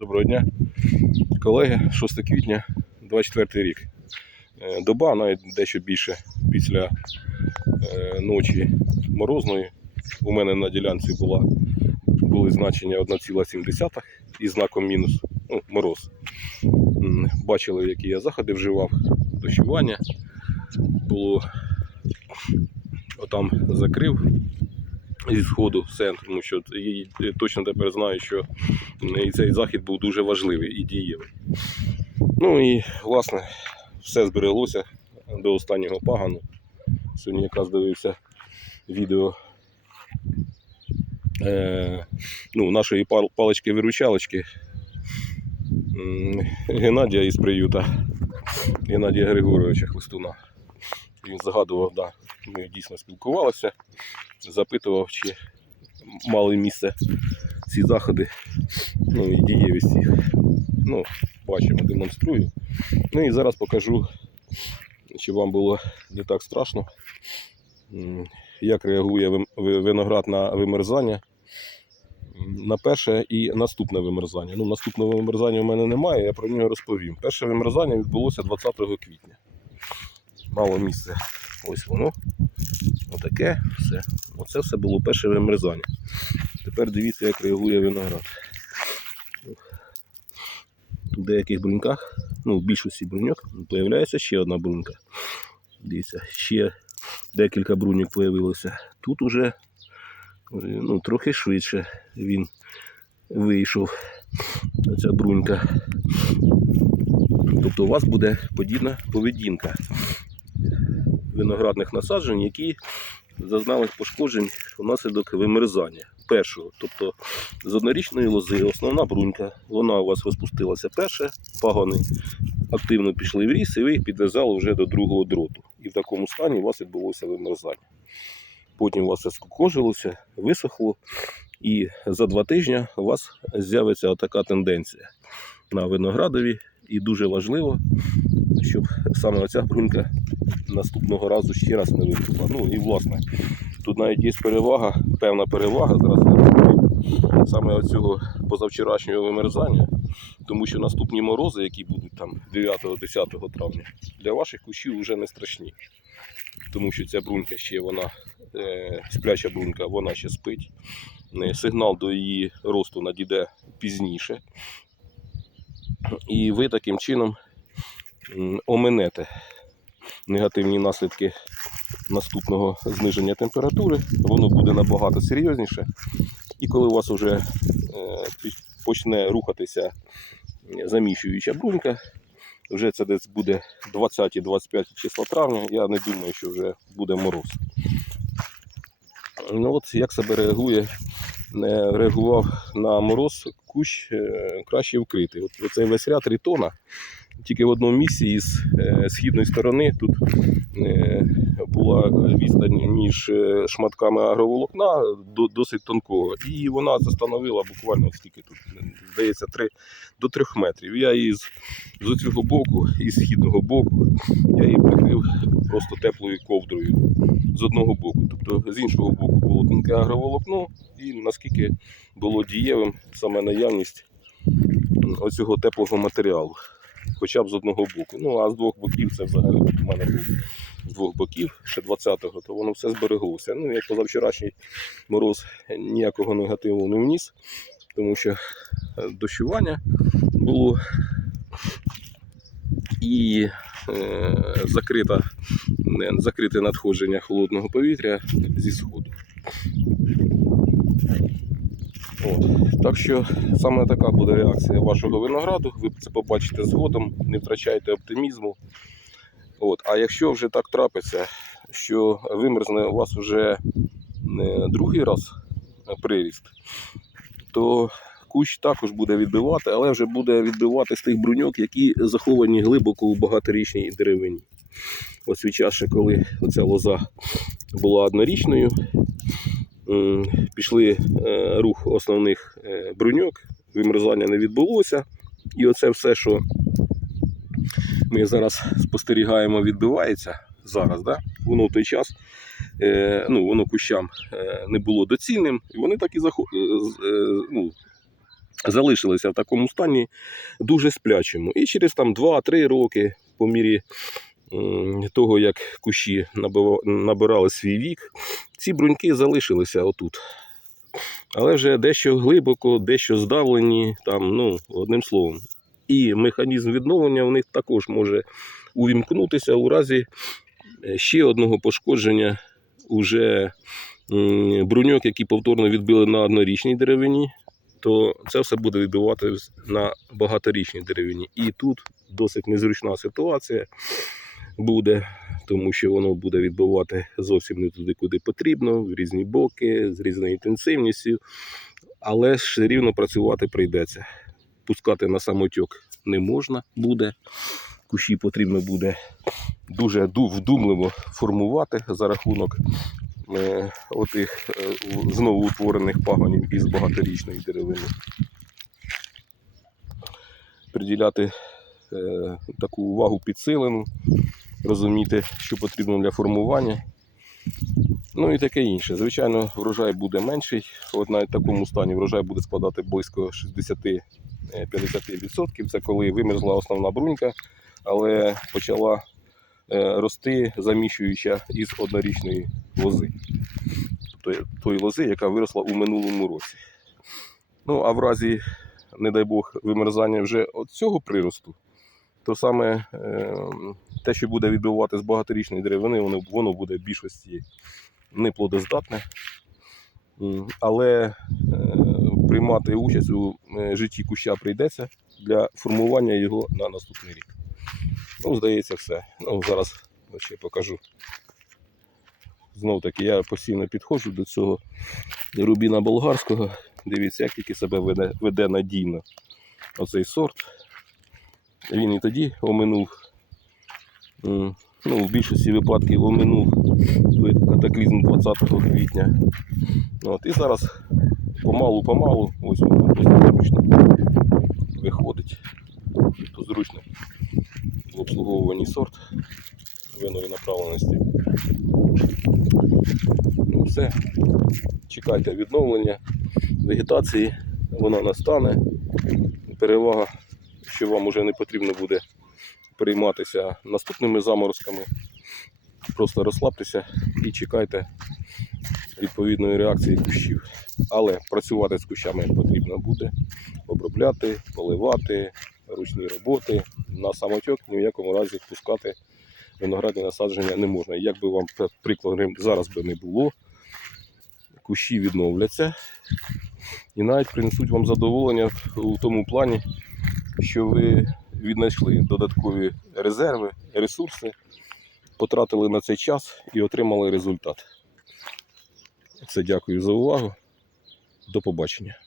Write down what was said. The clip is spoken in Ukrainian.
Доброго дня, колеги. 6 квітня, 24 рік. Е, Доба навіть дещо більше після е, ночі морозної. У мене на ділянці була, були значення 1,7 із знаком мінус. Ну, мороз. Бачили, які я заходи вживав, дощування. Було отам закрив зі сходу все, тому що і точно тепер знаю, що цей захід був дуже важливий і дієвий. Ну і власне все збереглося до останнього пагану. Сьогодні якраз дивився відео е, ну, нашої пал- палички-виручалочки Геннадія із приюта, Геннадія Григоровича Хлистуна. Він згадував, да, ми дійсно спілкувалися, запитував, чи мали місце ці заходи, ну і дієвість їх. Ну, бачимо, демонструю. Ну і зараз покажу, щоб вам було не так страшно, як реагує виноград на вимерзання. На перше і наступне вимерзання. Ну, наступного вимерзання в мене немає, я про нього розповім. Перше вимерзання відбулося 20 квітня. Мало місце. Ось воно. Отаке все. Оце все було перше вимерзання. Тепер дивіться, як реагує виноград. В деяких бруньках, ну в більшості бруньок, з'являється ще одна брунька. Дивіться, ще декілька бруньок з'явилося. Тут уже е, ну, трохи швидше він вийшов. Оця брунька. Тобто у вас буде подібна поведінка виноградних насаджень, які зазнали пошкоджень внаслідок вимерзання першого. Тобто з однорічної лози основна брунька, вона у вас розпустилася перша, пагони активно пішли в ріс, і ви їх підв'язали вже до другого дроту. І в такому стані у вас відбулося вимерзання. Потім у вас все скукожилося, висохло, і за два тижні у вас з'явиться така тенденція на виноградові. І дуже важливо, щоб саме оця брунька наступного разу ще раз не виникла. Ну і власне, тут навіть є перевага, певна перевага зараз саме оцього позавчорашнього вимерзання, тому що наступні морози, які будуть там 9-10 травня, для ваших кущів вже не страшні. Тому що ця брунька ще вона, е, спляча брунька, вона ще спить. Е, Сигнал до її росту надійде пізніше. І ви таким чином оминете негативні наслідки наступного зниження температури, воно буде набагато серйозніше. І коли у вас вже е, почне рухатися заміщуюча брунька, вже це десь буде 20-25 числа травня, я не думаю, що вже буде мороз. Ну от як себе реагує, не реагував на мороз, кущ е, краще вкритий. От оцей весь ряд рітона, тільки в одному місці із е, східної сторони тут е, була відстань між е, шматками агроволокна досить тонкого. І вона це становила буквально стільки тут, здається, 3, до 3 метрів. Я її з, з цього боку і з східного боку я її прикрив просто теплою ковдрою з одного боку. Тобто з іншого боку було тонке агроволокно, і наскільки було дієвим саме наявність оцього теплого матеріалу. Хоча б з одного боку. Ну а з двох боків це взагалі у мене був з двох боків, ще 20-го, то воно все збереглося. Ну, як позавчорашній мороз ніякого негативу не вніс, тому що е, дощування було і е, закрита, закрите надходження холодного повітря зі сходу. От. Так що саме така буде реакція вашого винограду. Ви це побачите згодом, не втрачайте оптимізму. От. А якщо вже так трапиться, що вимерзне у вас вже не другий раз приріст, то кущ також буде відбивати, але вже буде відбивати з тих бруньок, які заховані глибоко у багаторічній деревині. Ось свій час, ще коли оця лоза була однорічною, пішли е, рух основних е, бруньок, вимерзання не відбулося. І оце все, що ми зараз спостерігаємо, відбувається зараз, да? воно в той час, е, ну, воно кущам не було доцільним, і вони так і ну, залишилися в такому стані дуже сплячому. І через там 2-3 роки, по мірі того, як кущі набирали свій вік, ці бруньки залишилися отут. Але вже дещо глибоко, дещо здавлені, там, ну, одним словом. І механізм відновлення у них також може увімкнутися у разі е, ще одного пошкодження уже бруньок, які повторно відбили на однорічній деревині, то це все буде відбуватися на багаторічній деревині. І тут досить незручна ситуація буде, тому що воно буде відбивати зовсім не туди, куди потрібно, в різні боки, з різною інтенсивністю, але все рівно працювати прийдеться. Пускати на самотьок не можна буде. Кущі потрібно буде дуже вдумливо формувати за рахунок е, отих е, знову утворених пагонів із багаторічної деревини. Приділяти е, таку увагу підсилену, розуміти, що потрібно для формування. Ну і таке інше. Звичайно, врожай буде менший. От навіть в такому стані врожай буде складати близько 60-50%. Це коли вимерзла основна брунька, але почала е, рости заміщуюча із однорічної лози. Тобто тої лози, яка виросла у минулому році. Ну, а в разі, не дай Бог, вимерзання вже от цього приросту, то саме е, те, що буде відбивати з багаторічної деревини, воно, буде в більшості неплодоздатне. Але е, приймати участь у е, житті куща прийдеться для формування його на наступний рік. Ну, здається, все. Ну, зараз ще покажу. Знов таки, я постійно підходжу до цього рубіна болгарського. Дивіться, як тільки себе веде, веде надійно оцей сорт. Він і тоді оминув. Ну, в більшості випадків оминув той катаклізм 20 квітня. От, і зараз помалу-помалу, ось воно зручно виходить. То зручно в обслуговуванні сорт винові направленості. Ну, все. Чекайте відновлення вегетації, вона настане. Перевага, що вам вже не потрібно буде перейматися наступними заморозками. Просто розслабтеся і чекайте відповідної реакції кущів. Але працювати з кущами потрібно буде, обробляти, поливати, ручні роботи. На самотьок ні в якому разі пускати виноградні насадження не можна. Як би вам пр- прикладом зараз би не було, кущі відновляться і навіть принесуть вам задоволення у тому плані, що ви віднайшли додаткові резерви, ресурси, потратили на цей час і отримали результат. Це дякую за увагу. До побачення.